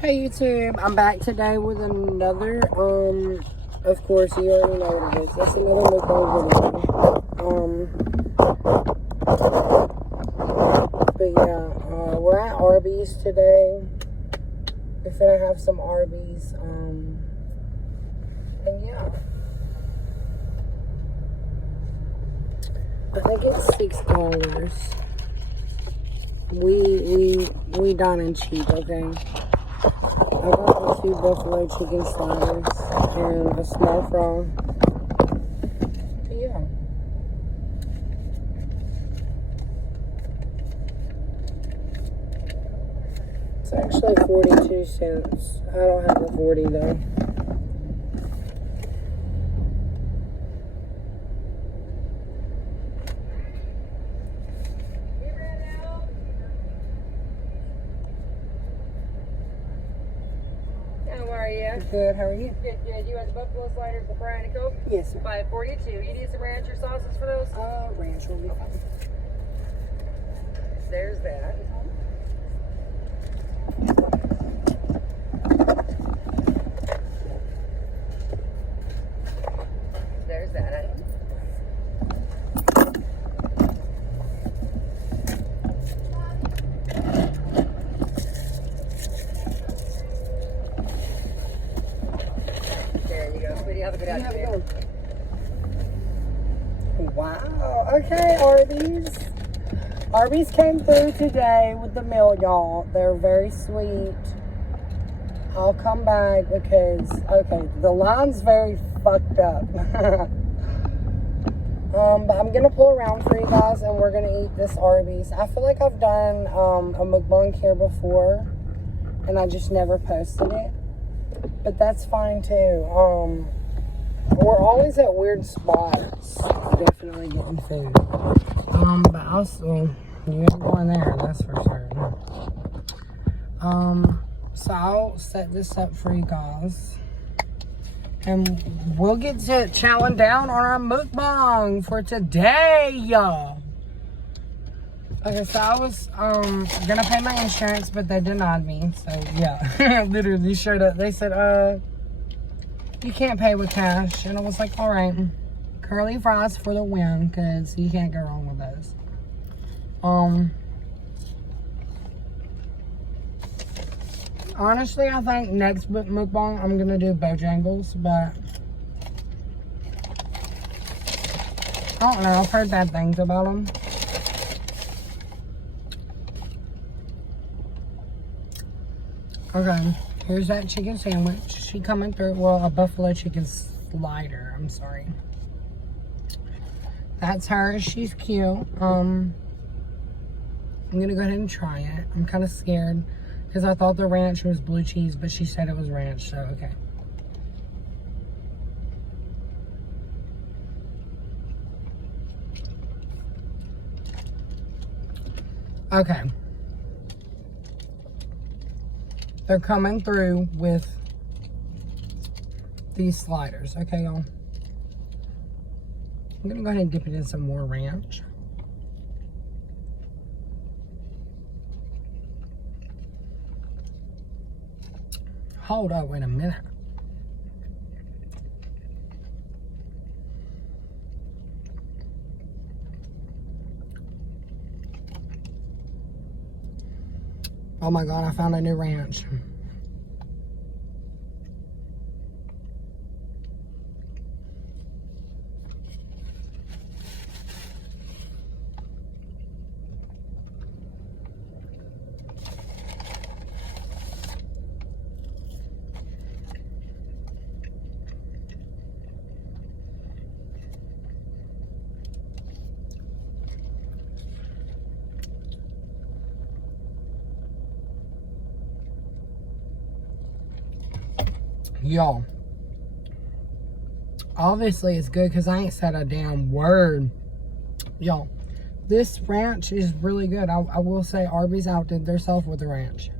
Hey YouTube, I'm back today with another, of course you already know what it is. It's another mukbang video. But yeah, we're at Arby's today. We're finna have some Arby's, and yeah. I think it's $6. We dining cheap, okay? I got 2 buffalo chicken sliders and a small fry. But yeah. It's actually 42 cents. I don't have the 40 though. How are you? Good, how are you? Good, good. You want the buffalo sliders, the fry, and a Coke? Yes, sir. $5.42. You need some ranch or sauces for those? Ranch will be fine. There's that. There's that. There you go, sweetie. Have a good afternoon. Wow. Okay, Arby's. Arby's came through today with the meal, y'all. They're very sweet. I'll come back because, okay, the line's very fucked up. But I'm going to pull around for you guys and we're going to eat this Arby's. I feel like I've done a mukbang here before and I just never posted it. But that's fine too. We're always at weird spots. Definitely getting food. But also, you ain't going there, that's for sure. So I'll set this up for you guys. And we'll get to chowing down on our mukbang for today, y'all. Okay, so I was gonna pay my insurance, but they denied me. So yeah, literally showed up. They said, you can't pay with cash. And I was like, all right, curly fries for the win, because you can't go wrong with those. Honestly, I think next mukbang I'm gonna do Bojangles, but I don't know. I've heard bad things about them. Okay, here's that chicken sandwich. She coming through. Well, a buffalo chicken slider. I'm sorry. That's her. She's cute. I'm gonna go ahead and try it. I'm kind of scared because I thought the ranch was blue cheese, but she said it was ranch, so okay. Okay. They're coming through with these sliders, okay, y'all? I'm gonna go ahead and dip it in some more ranch. Hold up, wait a minute. Oh my God, I found a new ranch. Y'all, obviously it's good because I ain't said a damn word. Y'all, this ranch is really good. I will say Arby's outdid themselves with the ranch.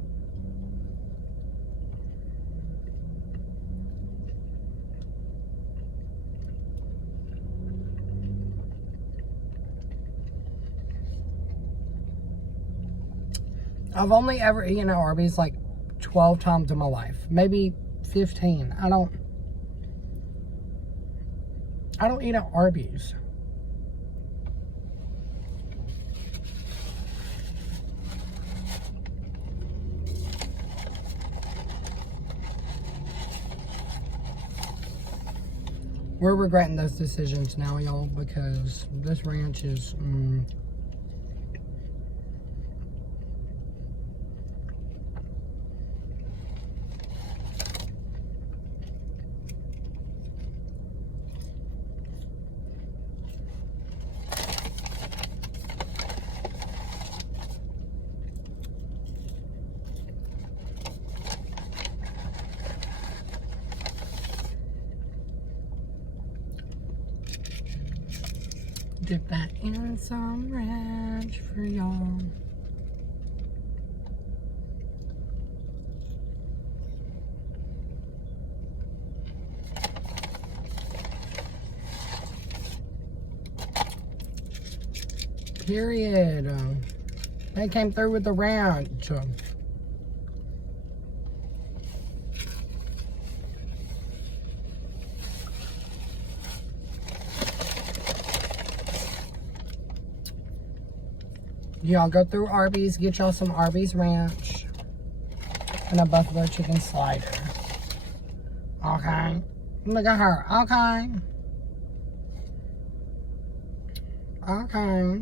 I've only ever eaten at Arby's like 12 times in my life. Maybe 15. I don't eat at Arby's. We're regretting those decisions now, y'all, because this ranch is... Dip that in some ranch for y'all. Period. They came through with the ranch. Y'all go through Arby's, get y'all some Arby's ranch and a buffalo chicken slider. Okay? Look at her. Okay. Okay.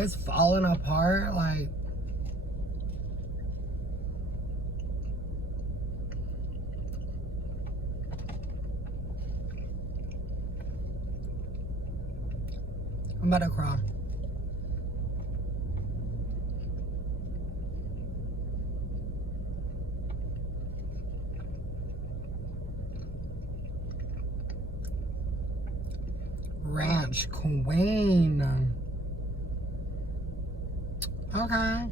It's falling apart, like... I'm about to cry. Ranch Queen. Okay.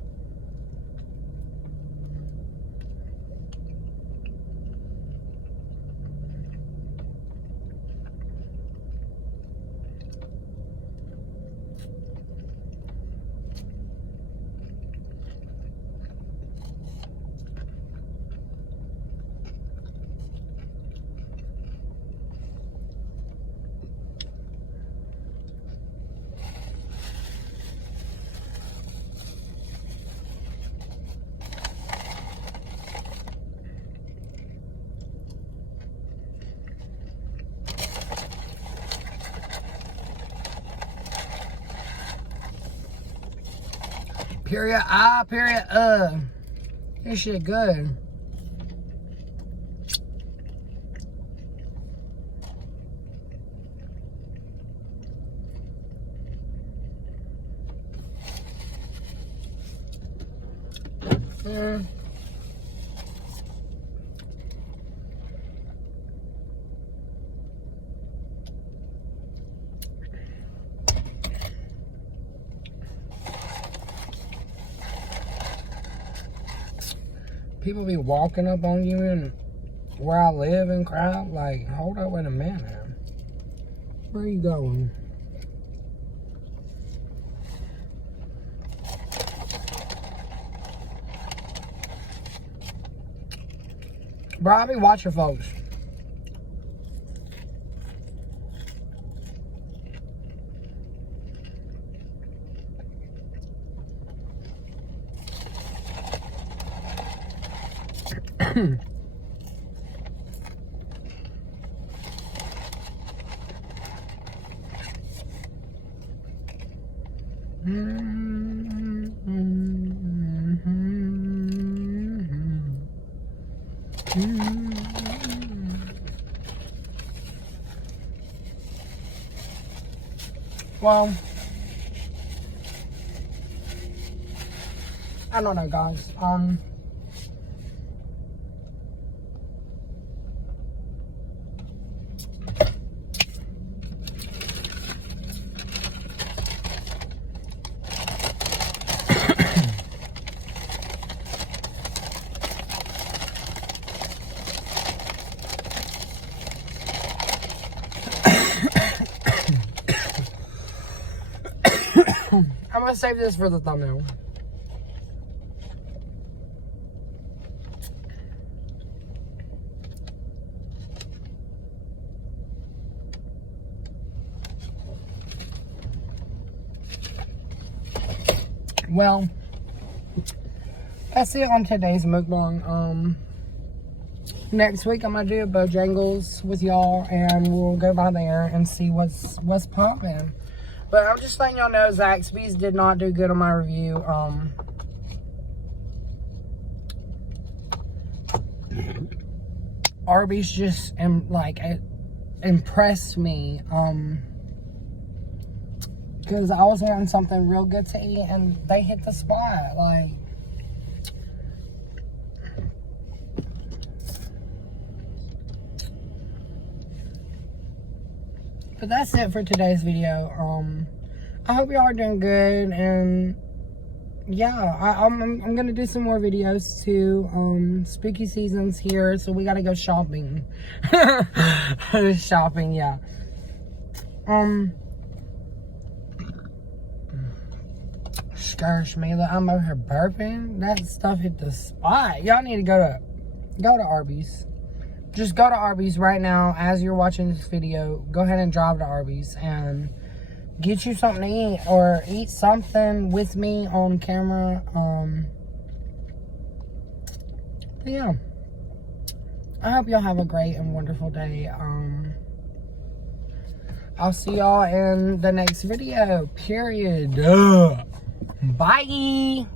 Period. Period. This shit good. People be walking up on you and where I live and crap. Like, hold up, wait a minute. Where are you going? Bro, I be watching folks. Well, I don't know, guys. I'm gonna save this for the thumbnail. Well, that's it on today's mukbang. Next week I'm gonna do Bojangles with y'all, and we'll go by there and see what's popping. But I'm just letting y'all know Zaxby's did not do good on my review. Arby's just impressed me. Because I was wanting something real good to eat, and they hit the spot. Like, but that's it for today's video. I hope y'all are doing good, and yeah, I'm gonna do some more videos too. Spooky season's here, so we gotta go shopping. Shopping, yeah. Gosh, Mila, I'm over here burping. That stuff hit the spot. Y'all need to go to Arby's. Just go to Arby's right now as you're watching this video. Go ahead and drive to Arby's and get you something to eat, or eat something with me on camera. But yeah, I hope y'all have a great and wonderful day. I'll see y'all in the next video. Period. Bye.